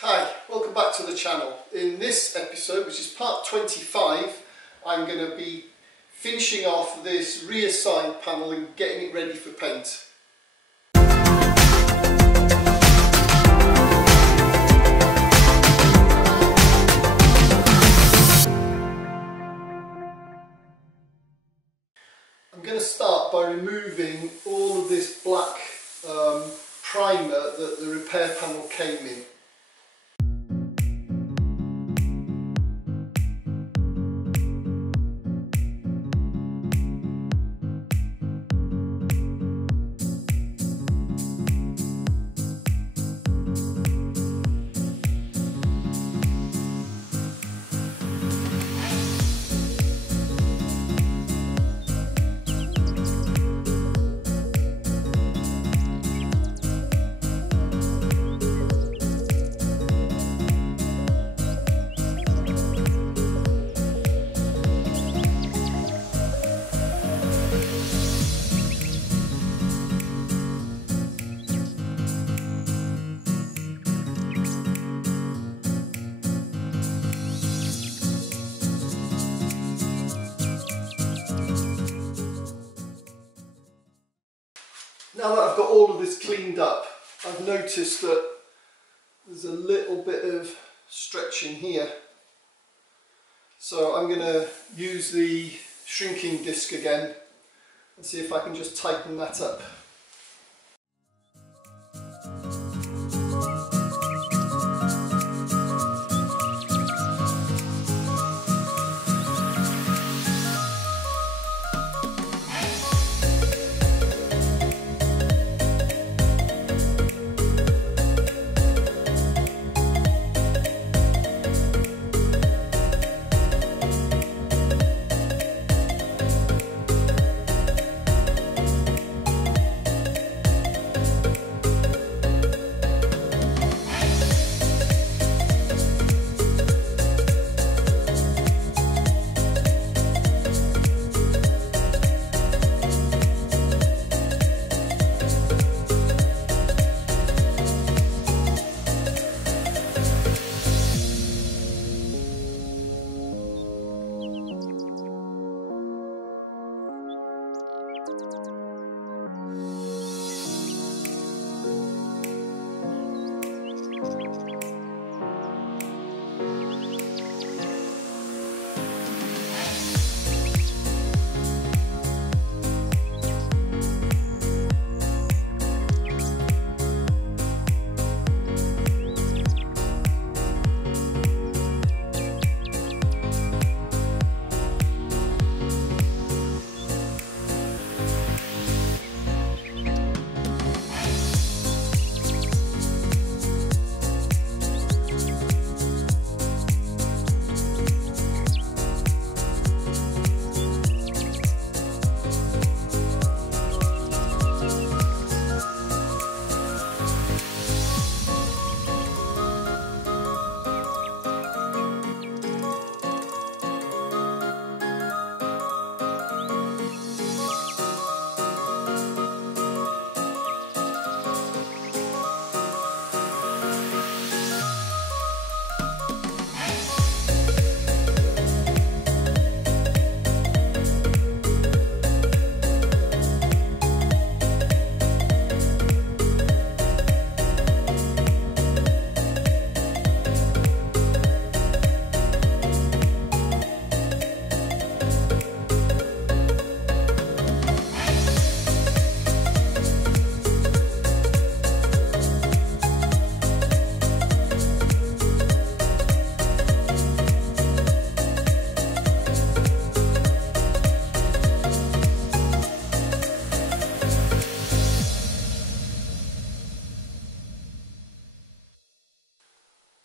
Hi, welcome back to the channel. In this episode, which is part 25, I'm going to be finishing off this rear side panel and getting it ready for paint. I'm going to start by removing all of this black primer that the repair panel came in. Now that I've got all of this cleaned up, I've noticed that there's a little bit of stretching here. So I'm going to use the shrinking disc again and see if I can just tighten that up.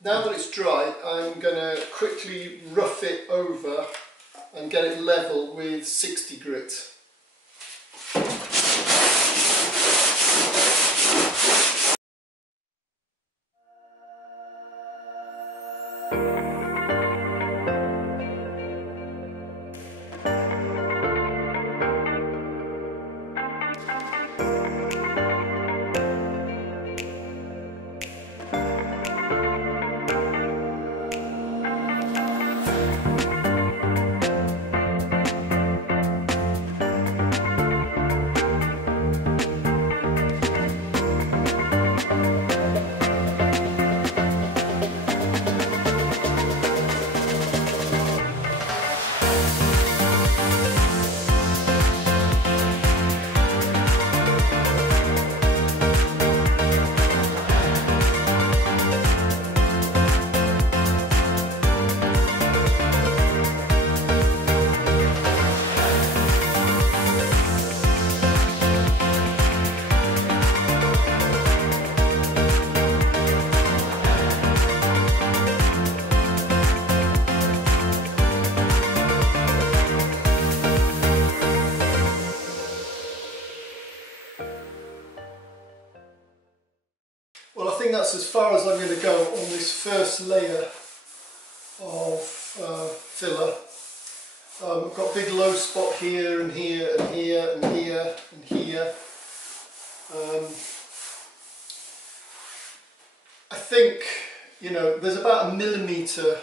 Now that it's dry, I'm going to quickly rough it over and get it level with 60 grit. that's as far as I'm going to go on this first layer of filler. I've got a big low spot here and here and here and here and here. I think, you know, there's about 1 millimetre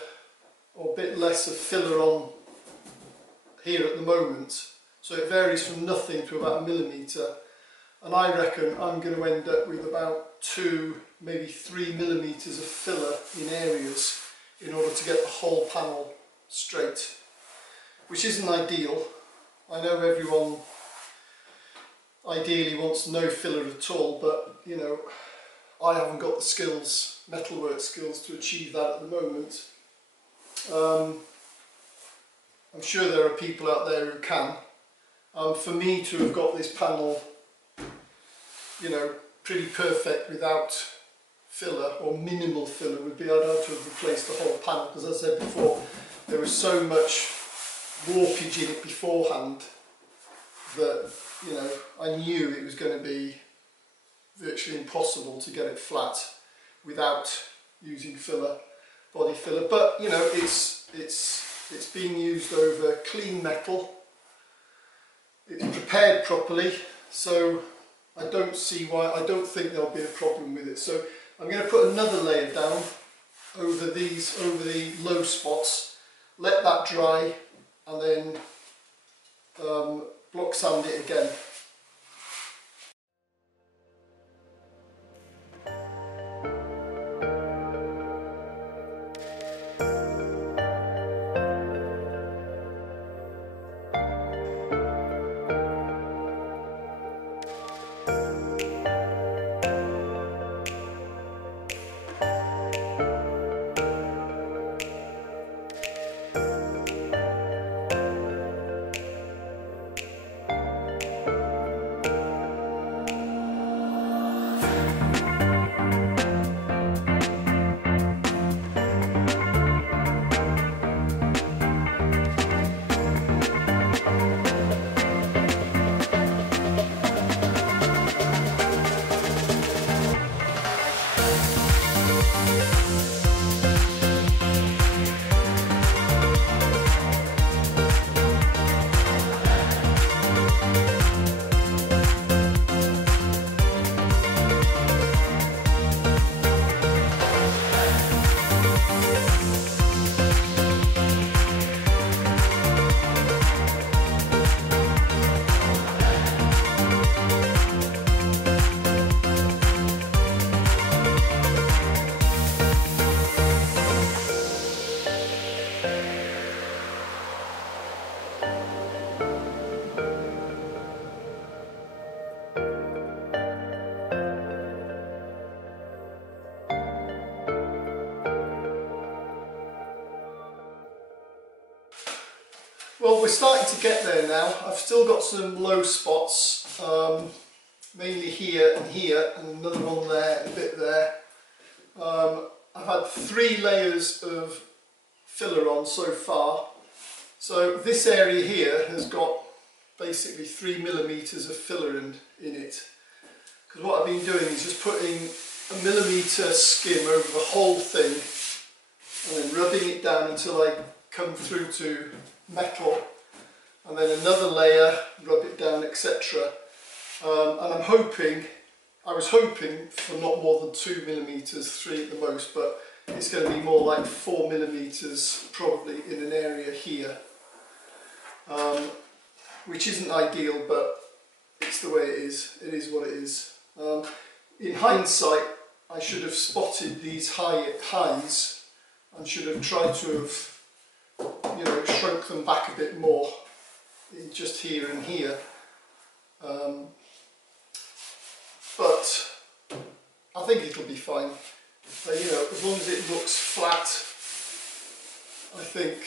or a bit less of filler on here at the moment, so it varies from nothing to about 1 millimetre, and I reckon I'm going to end up with about 2, maybe 3 millimetres of filler in areas in order to get the whole panel straight, which isn't ideal. I know everyone ideally wants no filler at all, but you know, I haven't got the skills, metalwork skills, to achieve that at the moment. I'm sure there are people out there who can. For me to have got this panel, you know, pretty perfect without filler or minimal filler would be I'd have to have replaced the whole panel, because as I said before, there was so much warpage in it beforehand that, you know, I knew it was going to be virtually impossible to get it flat without using filler, body filler. But you know, it's being used over clean metal. It's prepared properly, so I don't see why. I don't think there'll be a problem with it. So I'm going to put another layer down over these, over the low spots, let that dry, and then block sand it again. Well, we're starting to get there now. I've still got some low spots, mainly here, and another one there, and a bit there. I've had 3 layers of filler on so far. So this area here has got basically 3 millimetres of filler in it. Because what I've been doing is just putting a millimetre skim over the whole thing and then rubbing it down until I come through to metal, and then another layer, rub it down, etc. And I was hoping for not more than 2 millimetres, 3 at the most, but it's going to be more like 4 millimetres probably in an area here, which isn't ideal, but it's the way it is. It is what it is. In hindsight, I should have spotted these highs and should have tried to have, you know, shrunk them back a bit more, just here and here. But I think it'll be fine. You know, as long as it looks flat, I think,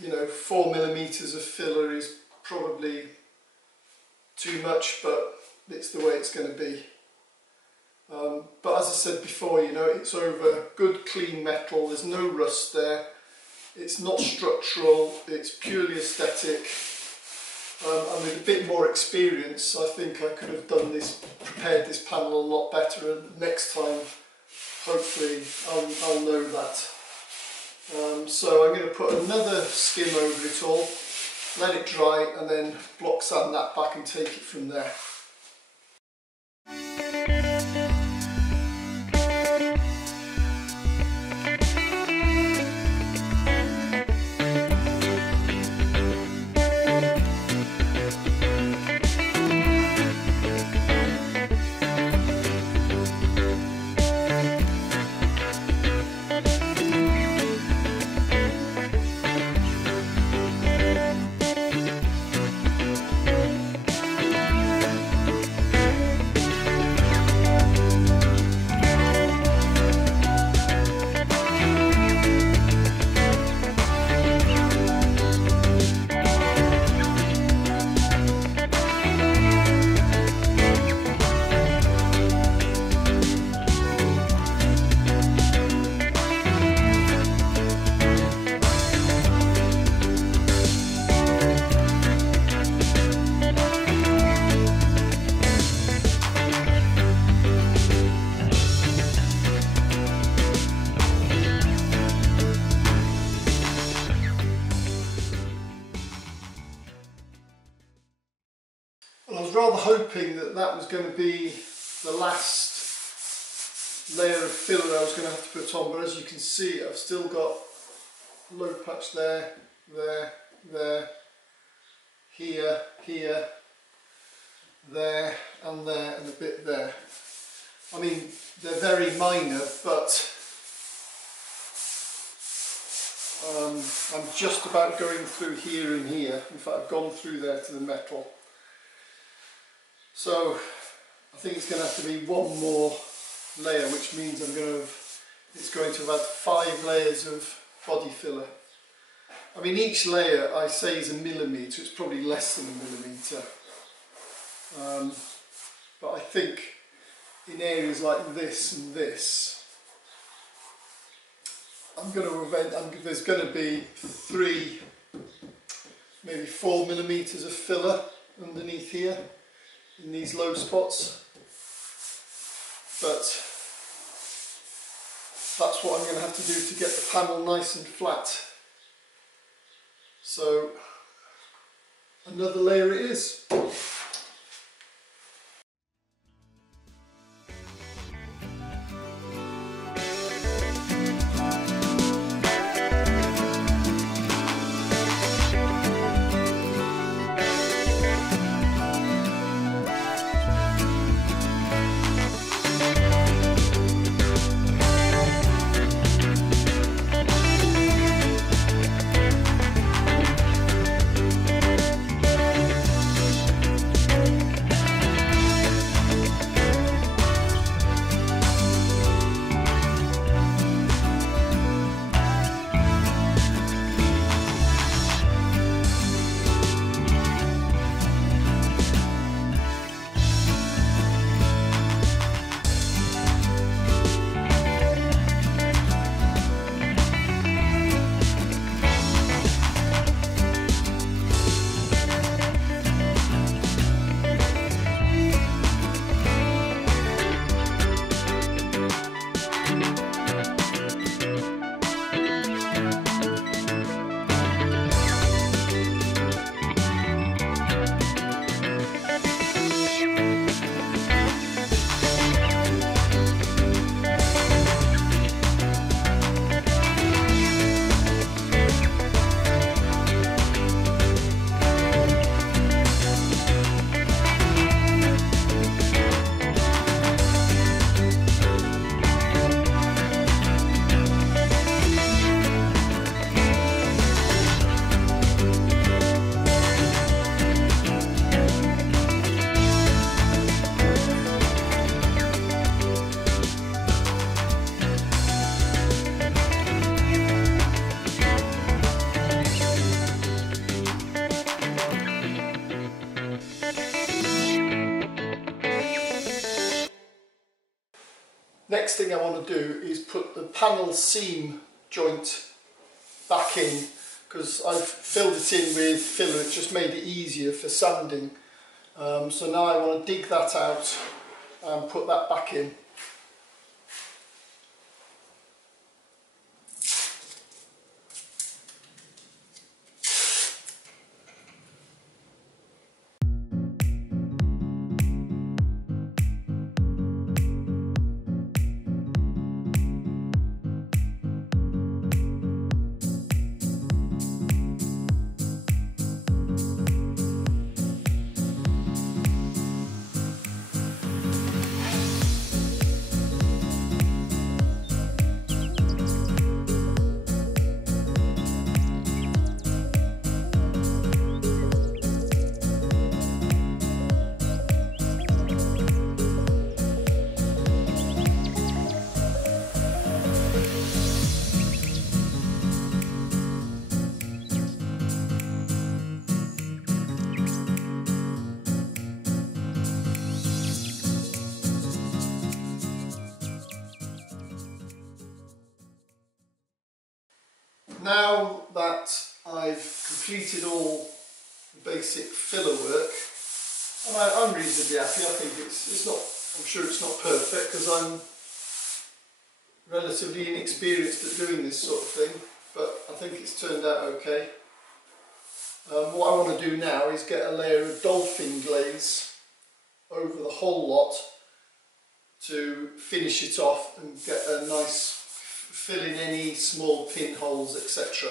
you know, 4 millimetres of filler is probably too much, but it's the way it's going to be. But as I said before, you know, it's over good clean metal, there's no rust there, it's not structural, it's purely aesthetic. I'm with a bit more experience. I think I could have prepared this panel a lot better, and next time hopefully I'll know that. So I'm going to put another skim over it all, let it dry, and then block sand that back and take it from there. I was rather hoping that that was going to be the last layer of filler I was going to have to put on, but as you can see I've still got a low patch there, there, here, there and a bit there. I mean, they're very minor, but I'm just about going through here and here. In fact, I've gone through there to the metal. So I think it's going to have to be one more layer, which means it's going to have had 5 layers of body filler. I mean, each layer I say is a millimetre, it's probably less than a millimetre. But I think in areas like this and this, there's going to be 3, maybe 4 millimetres of filler underneath here, in these low spots, but that's what I'm going to have to do to get the panel nice and flat. So another layer it is. Next thing I want to do is put the panel seam joint back in because I've filled it in with filler. It just made it easier for sanding. So now I want to dig that out and put that back in. Now that I've completed all the basic filler work, and I'm reasonably happy. I think it's not, I'm sure it's not perfect because I'm relatively inexperienced at doing this sort of thing, but I think it's turned out okay. What I want to do now is get a layer of dolphin glaze over the whole lot to finish it off and get a nice fill in any small pinholes, etc.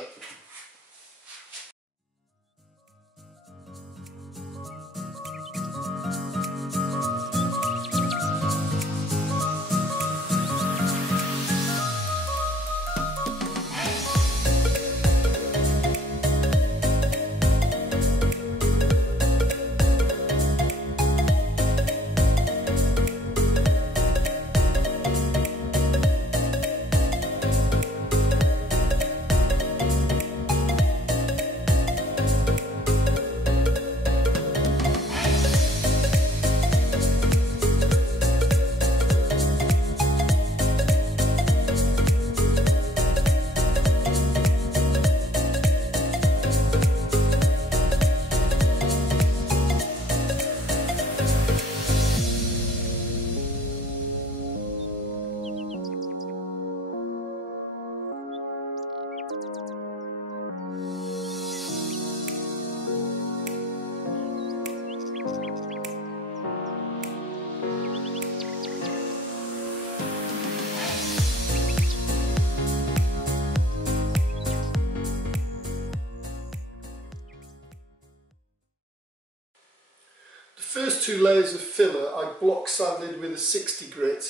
The first two layers of filler I block sanded with a 60 grit,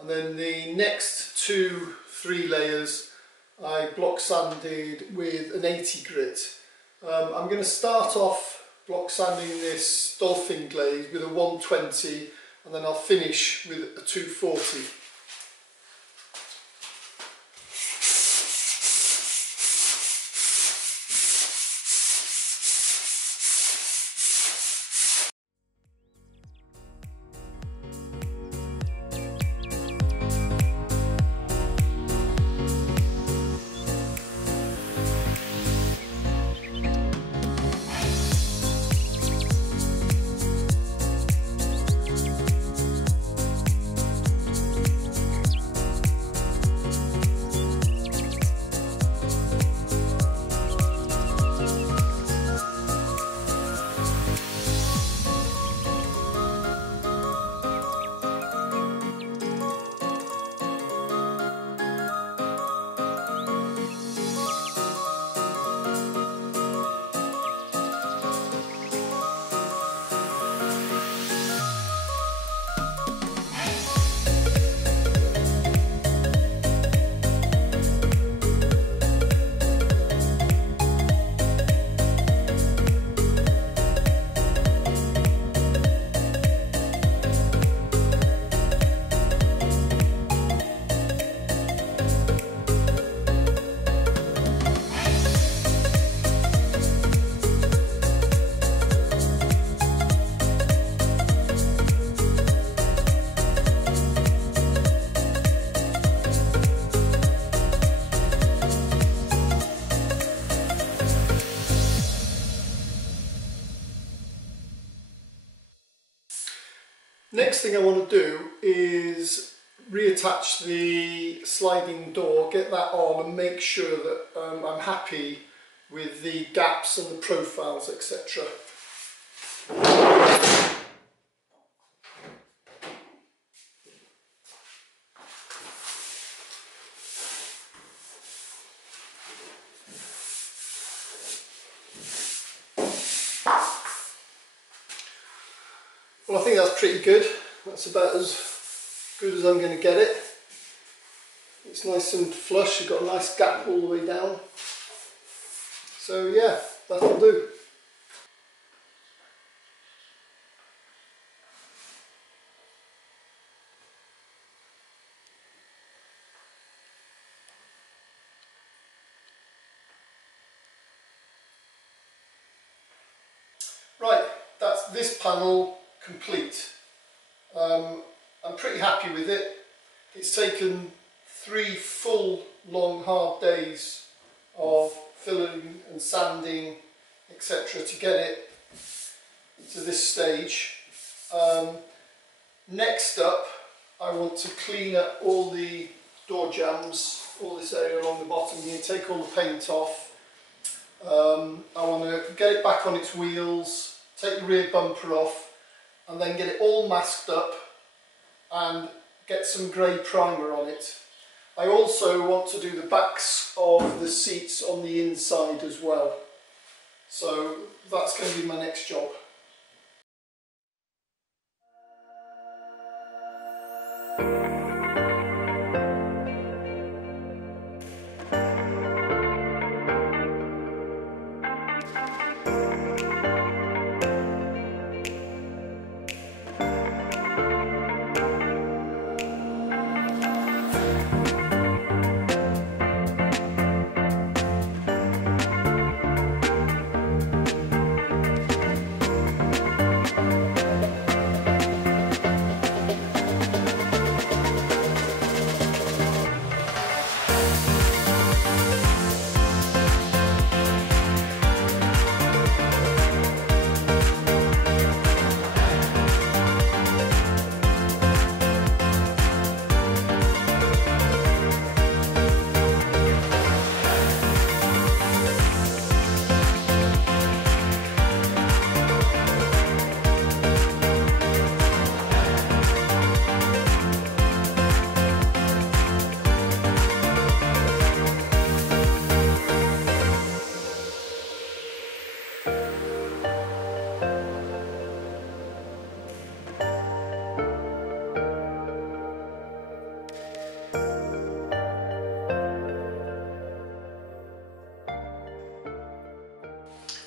and then the next 2-3 layers I block sanded with an 80 grit. I'm going to start off block sanding this dolphin glaze with a 120, and then I'll finish with a 240. next thing I want to do is reattach the sliding door, get that on and make sure that I'm happy with the gaps and the profiles, etc. Well, I think that's pretty good. That's about as good as I'm going to get it. It's nice and flush, you've got a nice gap all the way down. So yeah, that'll do. Right, that's this panel complete. I'm pretty happy with it. It's taken 3 full long hard days of filling and sanding, etc. to get it to this stage. Next up, I want to clean up all the door jambs, all this area along the bottom here, take all the paint off. I want to get it back on its wheels, take the rear bumper off, and then get it all masked up and get some grey primer on it. I also want to do the backs of the seats on the inside as well. So that's going to be my next job.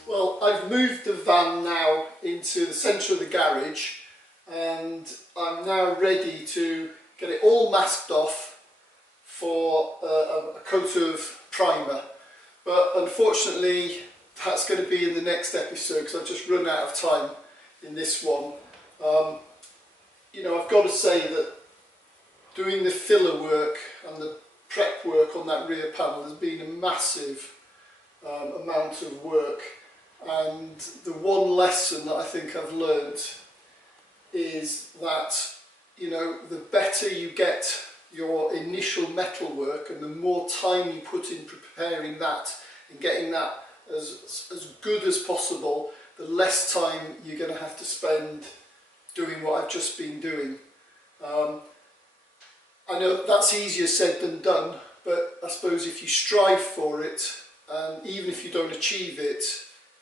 Well, I've moved the van now into the centre of the garage and I'm now ready to get it all masked off for a coat of primer. But unfortunately that's going to be in the next episode because I've just run out of time in this one. You know, I've got to say that doing the filler work and the prep work on that rear panel has been a massive amount of work. And the one lesson that I think I've learnt is that, you know, the better you get your initial metal work and the more time you put in preparing that and getting that as good as possible, the less time you're going to have to spend doing what I've just been doing. I know that's easier said than done, but I suppose if you strive for it, and even if you don't achieve it,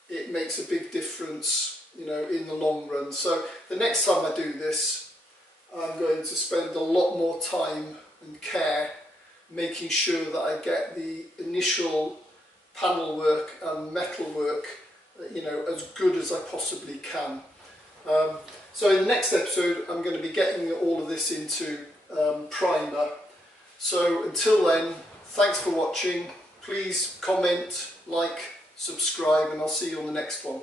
it makes a big difference, you know, in the long run. So the next time I do this, I'm going to spend a lot more time and care making sure that I get the initial panel work and metal work, you know, as good as I possibly can. So in the next episode, I'm going to be getting all of this into primer. So until then, thanks for watching. Please comment, like, subscribe, and I'll see you on the next one.